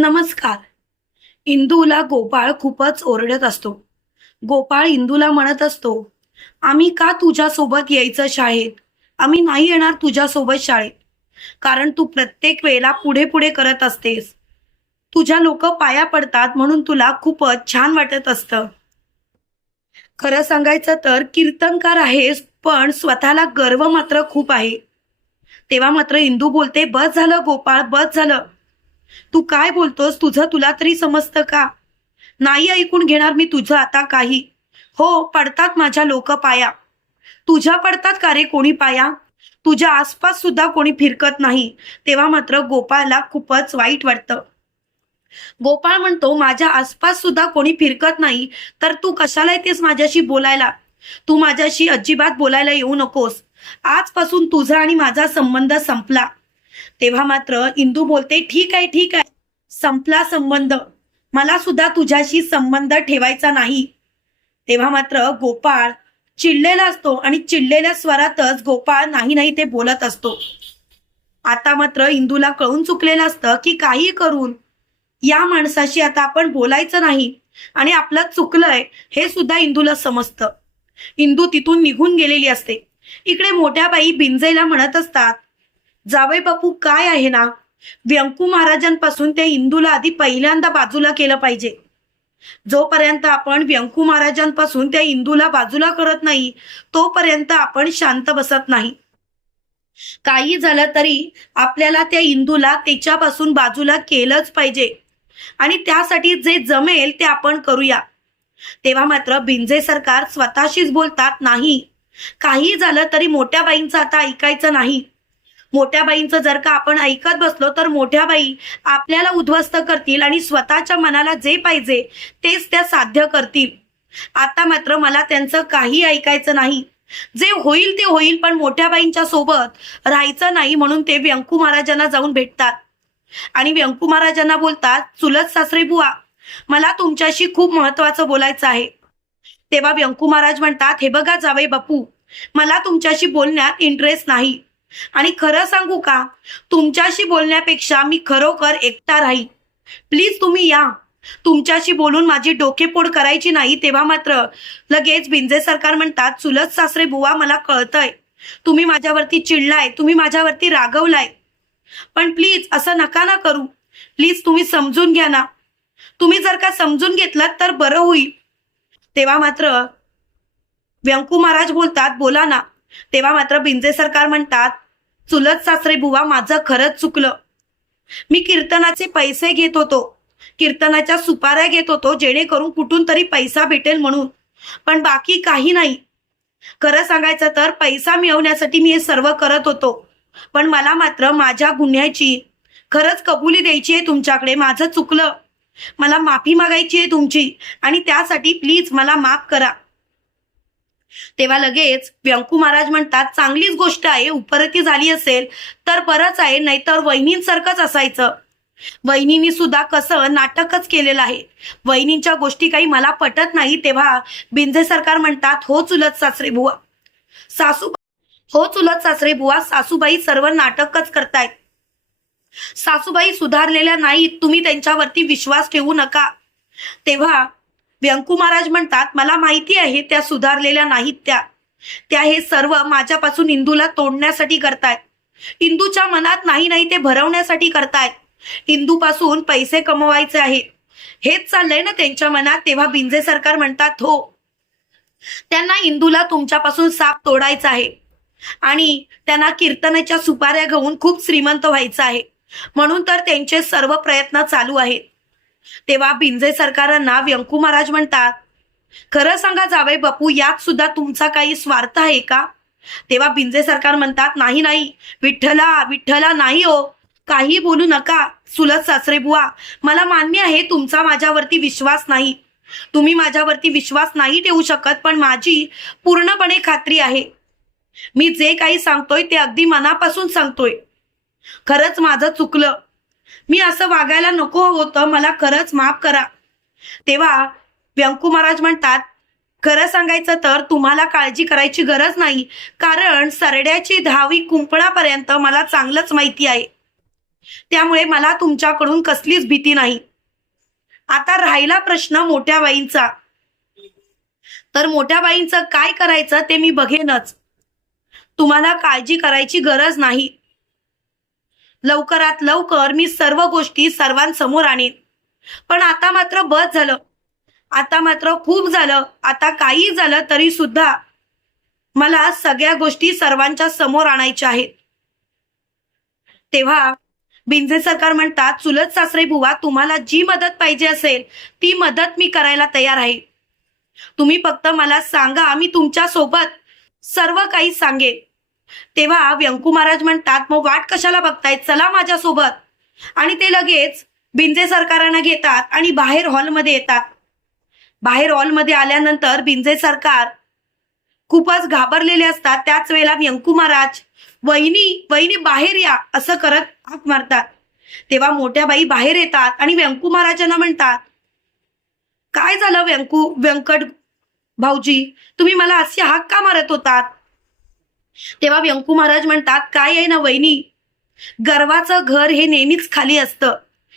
नमस्कार. इंदूला गोपाळ खूपच ओरडत असतो. गोपाळ इंदूला म्हणत असतो आम्ही का तुझ्यासोबत यायचं शाळेत? आम्ही नाही येणार तुझ्यासोबत शाळेत. कारण तू प्रत्येक वेळेला पुढे पुढे करत असतेस. तुझ्या लोक पाया पडतात म्हणून तुला खूपच छान वाटत असतं. खरं सांगायचं तर कीर्तनकार आहेस पण स्वतःला गर्व मात्र खूप आहे. तेव्हा मात्र इंदू बोलते बस झालं गोपाळ बस झालं. तू काय बोलतोस? तुझं तुला तरी समजतं का? नाही ऐकून घेणार मी तुझं आता काही. हो पडतात माझ्या लोक पाया. तुझ्या पडतात का रे कोणी पाया? तुझ्या आसपास सुद्धा कोणी फिरकत नाही. तेव्हा मात्र गोपाळला खूपच वाईट वाटतं. गोपाळ म्हणतो माझ्या आसपास सुद्धा कोणी फिरकत नाही. तर तू कशाला येतेस माझ्याशी बोलायला? तू माझ्याशी अजिबात बोलायला येऊ नकोस. आजपासून तुझा आणि माझा संबंध संपला. तेव्हा मात्र इंदू बोलते ठीक आहे ठीक आहे. संपला संबंध. मला सुद्धा तुझ्याशी संबंध ठेवायचा नाही. तेव्हा मात्र गोपाळ चिडलेला असतो आणि चिडलेल्या स्वरातच गोपाळ नाही नाही ते बोलत असतो. आता मात्र इंदूला कळून चुकलेलं असतं की काही करून. या माणसाशी आता आपण बोलायचं नाही आणि आपलं चुकलंय हे सुद्धा इंदूला समजतं. इंदू तिथून निघून गेलेली असते. इकडे मोठ्या बाई बिंजेला म्हणत असतात जावई बापू काय आहे ना? व्यंकू महाराजांपासून त्या इंदूला आधी पहिल्यांदा बाजूला केलं पाहिजे. जोपर्यंत आपण व्यंकू महाराजांपासून त्या इंदूला बाजूला करत नाही तोपर्यंत आपण शांत बसत नाही. काही झालं तरी आपल्याला त्या इंदूला त्याच्यापासून बाजूला केलंच पाहिजे. आणि त्यासाठी जे जमेल ते आपण करूया. तेव्हा मात्र बिंजे सरकार स्वतःशीच बोलतात नाही. काही झालं तरी मोठ्या बाईंचं आता ऐकायचं नाही. मोठ्या बाईंचं जर का आपण ऐकत बसलो तर मोठ्या बाई आपल्याला उद्ध्वस्त करतील आणि स्वतःच्या मनाला जे पाहिजे तेच त्या साध्य करतील. आता मात्र मला त्यांचं काही ऐकायचं नाही. जे होईल ते होईल पण मोठ्या बाईंच्या सोबत राहायचं नाही म्हणून ते व्यंकू महाराजांना जाऊन भेटतात. आणि व्यंकू महाराजांना बोलतात चुलत सासरे बुवा मला तुमच्याशी खूप महत्वाचं बोलायचं आहे. तेव्हा व्यंकू महाराज म्हणतात हे बघा जावे बापू मला तुमच्याशी बोलण्यात इंटरेस्ट नाही. आणि खरं सांगू का? तुमच्याशी बोलण्यापेक्षा मी खरोखर एकटा राहील. प्लीज तुम्ही या. तुमच्याशी बोलून माझी डोकेपोड करायची नाही तेव्हा मात्र लगेच बिंजे सरकार म्हणतात चुलत सासरे बुवा मला कळतंय. तुम्ही माझ्यावरती चिडलाय तुम्ही माझ्यावरती रागवलाय. पण प्लीज असं नका ना करू. प्लीज तुम्ही समजून घ्या ना. तुम्ही जर का समजून घेतलं तर बरं होईल. तेव्हा मात्र व्यंकू महाराज बोलतात बोला ना. तेव्हा मात्र बिंजे सरकार म्हणतात चुलत सासरे बुवा माझं खरंच चुकलं. मी कीर्तनाचे पैसे घेत होतो. कीर्तनाच्या सुपाऱ्या घेत होतो जेणेकरून कुठून तरी पैसा भेटेल म्हणून. पण बाकी काही नाही. खरं सांगायचं तर पैसा मिळवण्यासाठी मी हे सर्व करत होतो. पण मला मात्र माझ्या गुन्ह्याची खरंच कबुली द्यायची आहे तुमच्याकडे माझं चुकलं. मला माफी मागायची आहे तुमची आणि त्यासाठी प्लीज मला माफ करा. तेव्हा लगेच व्यंकू महाराज म्हणतात चांगलीच गोष्ट आहे उपरती झाली असेल तर बरंच आहे नाहीतर वहिनींसारखंच असायचं. वहिनींनी सुद्धा कसं नाटकच केलेलं आहे. वहिनींच्या गोष्टी काही मला पटत नाही तेव्हा बिंजे सरकार म्हणतात हो चुलत सासरे बुवा. सासू हो चुलत सासरे बुवा सासूबाई सर्व नाटकच करतायत. सासूबाई सुधारलेल्या नाहीत तुम्ही त्यांच्यावरती विश्वास ठेवू नका. तेव्हा व्यंकू महाराज म्हणतात मला माहिती आहे त्या सुधारलेल्या नाहीत त्या. त्या हे सर्व माझ्यापासून इंदूला तोडण्यासाठी करतायत. इंदूच्या मनात नाही नाही ते भरवण्यासाठी करतायत. इंदूपासून पैसे कमवायचे आहेत. हेच चाललंय ना त्यांच्या मनात तेव्हा बिंजे सरकार म्हणतात हो त्यांना इंदूला तुमच्यापासून साप तोडायचा आहे. आणि त्यांना कीर्तनाच्या सुपाऱ्या घेऊन खूप श्रीमंत व्हायचं आहे. म्हणून तर त्यांचे सर्व प्रयत्न चालू आहेत. तेव्हा बिंजे सरकारांना व्यंकू महाराज म्हणतात खरं सांगा जावे बापू यात सुद्धा तुमचा काही स्वार्थ आहे का? तेव्हा बिंजे सरकार म्हणतात नाही नाही विठ्ठला विठ्ठला नाही हो काही बोलू नका सुलत सासरे बुवा मला मान्य आहे तुमचा माझ्यावरती विश्वास नाही. तुम्ही माझ्यावरती विश्वास नाही ठेवू शकत पण माझी पूर्णपणे खात्री आहे. मी जे काही सांगतोय ते अगदी मनापासून सांगतोय. खरंच माझं चुकलं. मी असं वागायला नको होतं मला खरंच माफ करा. तेव्हा व्यंकू महाराज म्हणतात खरं सांगायचं तर तुम्हाला काळजी करायची गरज नाही कारण सरड्याची दहावी कुंपणापर्यंत मला चांगलंच माहिती आहे. त्यामुळे मला तुमच्याकडून कसलीच भीती नाही. आता राहिला प्रश्न मोठ्या बाईंचा. तर मोठ्या बाईंचं काय करायचं ते मी बघेनच. तुम्हाला काळजी करायची गरज नाही. लवकरात लवकर मी सर्व गोष्टी सर्वांसमोर आणीन. पण आता मात्र बस झालं. आता मात्र खूप झालं. आता काही झालं तरी सुद्धा मला सगळ्या गोष्टी सर्वांच्या समोर आणायच्या आहेत. तेव्हा बिंजे सरकार म्हणतात चुलत सासरे बुवा तुम्हाला जी मदत पाहिजे असेल ती मदत मी करायला तयार आहे. तुम्ही फक्त मला सांगा मी तुमच्यासोबत सर्व काही सांगेन. तेव्हा व्यंकू महाराज म्हणतात मग वाट कशाला बघतायत? चला माझ्यासोबत. आणि ते लगेच बिंजे सरकारांना घेतात आणि बाहेर हॉलमध्ये येतात. बाहेर हॉलमध्ये आल्यानंतर बिंजे सरकार खूपच घाबरलेले असतात. त्याच वेळेला व्यंकू महाराज वहिनी वहिनी बाहेर या असं करत हाक मारतात. तेव्हा मोठ्या बाई बाहेर येतात आणि व्यंकू महाराजांना म्हणतात काय झालं व्यंकू व्यंकट भाऊजी? तुम्ही मला असे हाक का मारत होतात? तेव्हा व्यंकू महाराज म्हणतात काय आहे ना वहिनी? गर्वाचं घर हे नेहमीच खाली असतं.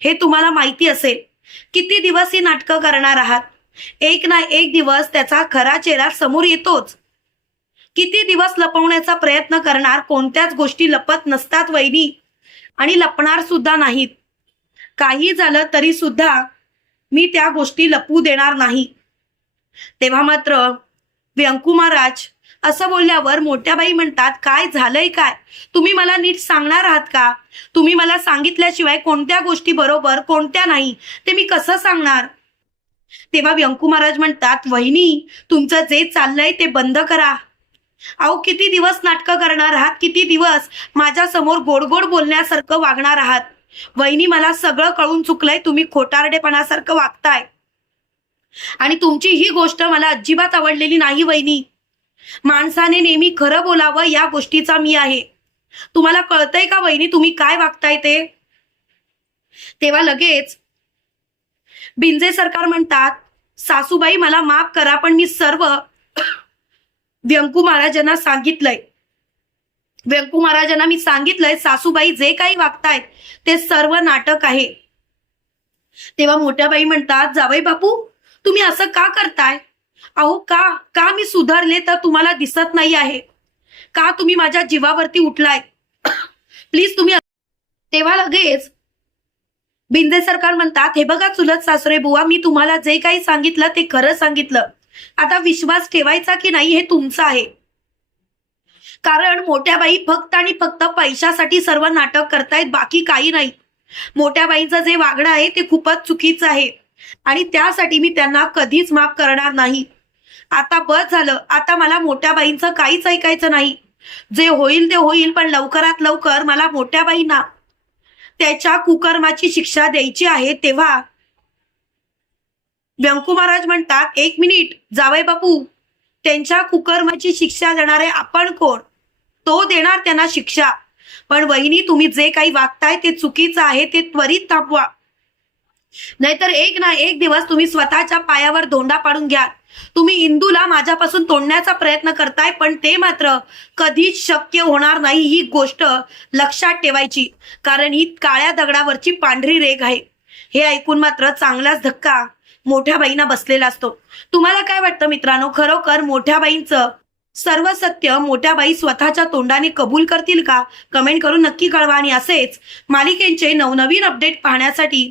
हे तुम्हाला माहिती असेल. किती दिवस ही नाटकं करणार आहात? एक ना एक दिवस त्याचा खरा चेहरा समोर येतोच. किती दिवस लपवण्याचा प्रयत्न करणार कोणत्याच गोष्टी लपत नसतात वहिनी. आणि लपणार सुद्धा नाहीत. काही झालं तरी सुद्धा मी त्या गोष्टी लपवू देणार नाही. तेव्हा मात्र व्यंकू महाराज असं बोलल्यावर मोठ्या बाई म्हणतात काय झालंय काय? तुम्ही मला नीट सांगणार आहात का? तुम्ही मला सांगितल्याशिवाय कोणत्या गोष्टी बरोबर कोणत्या नाही ते मी कसं सांगणार? तेव्हा व्यंकू महाराज म्हणतात वहिनी तुमचं जे चाललंय ते बंद करा. अहो किती दिवस नाटकं करणार आहात? किती दिवस? माझ्यासमोर गोड गोड बोलण्यासारखं वागणार आहात. वहिनी मला सगळं कळून चुकलंय तुम्ही खोटारडेपणासारखं वागताय. आणि तुमची ही गोष्ट मला अजिबात आवडलेली नाही वहिनी. माणसाने नेहमी खरं बोलावं या गोष्टीचा मी आहे. तुम्हाला कळतंय का वहिनी तुम्ही काय वागताय ते? तेव्हा लगेच बिंजे सरकार म्हणतात सासूबाई मला माफ करा पण मी सर्व व्यंकू महाराजांना सांगितलंय. व्यंकू महाराजांना मी सांगितलंय सासूबाई जे काही वागतायत ते सर्व नाटक आहे. तेव्हा मोठ्या बाई म्हणतात जावई बापू तुम्ही असं का करताय? अहो का का मी सुधारले तर तुम्हाला दिसत नाही आहे? का तुम्ही माझ्या जीवावरती उठलाय? प्लीज तुम्ही तेव्हा लगेच बिंदे सरकार म्हणतात हे बघा चुलत सासरे बुवा मी तुम्हाला जे काही सांगितलं ते खरं सांगितलं. आता विश्वास ठेवायचा की नाही हे तुमचं आहे. कारण मोठ्या बाई फक्त आणि फक्त पैशासाठी सर्व नाटक करतायत बाकी काही नाही. मोठ्या बाईंचं जे वागणं आहे ते खूपच चुकीचं आहे. आणि त्यासाठी मी त्यांना कधीच माफ करणार नाही. आता बस झालं. आता मला मोठ्या बाईंचं काहीच ऐकायचं नाही. जे होईल ते होईल पण लवकरात लवकर मला मोठ्या बाईंना त्याच्या कुकर्माची शिक्षा द्यायची आहे तेव्हा. व्यंकू महाराज म्हणतात एक मिनिट जावय बापू. त्यांच्या कुकर्माची शिक्षा देणारे आपण कोण? तो देणार त्यांना शिक्षा. पण वहिनी तुम्ही जे काही वागताय ते चुकीचं आहे ते त्वरित थांबवा. नाहीतर एक ना एक दिवस तुम्ही स्वतःच्या पायावर धोंडा पाडून घ्या. तुम्ही इंदूला माझ्यापासून तोडण्याचा प्रयत्न करताय पण ते मात्र कधीच शक्य होणार नाही ही गोष्ट लक्षात ठेवायची कारण ही काळ्या दगडावरची पांढरी रेग आहे. हे ऐकून मात्र चांगलाच धक्का मोठ्या बाईंना बसलेला असतो. तुम्हाला काय वाटतं मित्रांनो? खरोखर मोठ्या बाईंचं सर्व सत्य मोठ्या बाई स्वतःच्या तोंडाने कबूल करतील का? कमेंट करून नक्की कळवा. आणि असेच मालिकेंचे नवनवीन अपडेट पाहण्यासाठी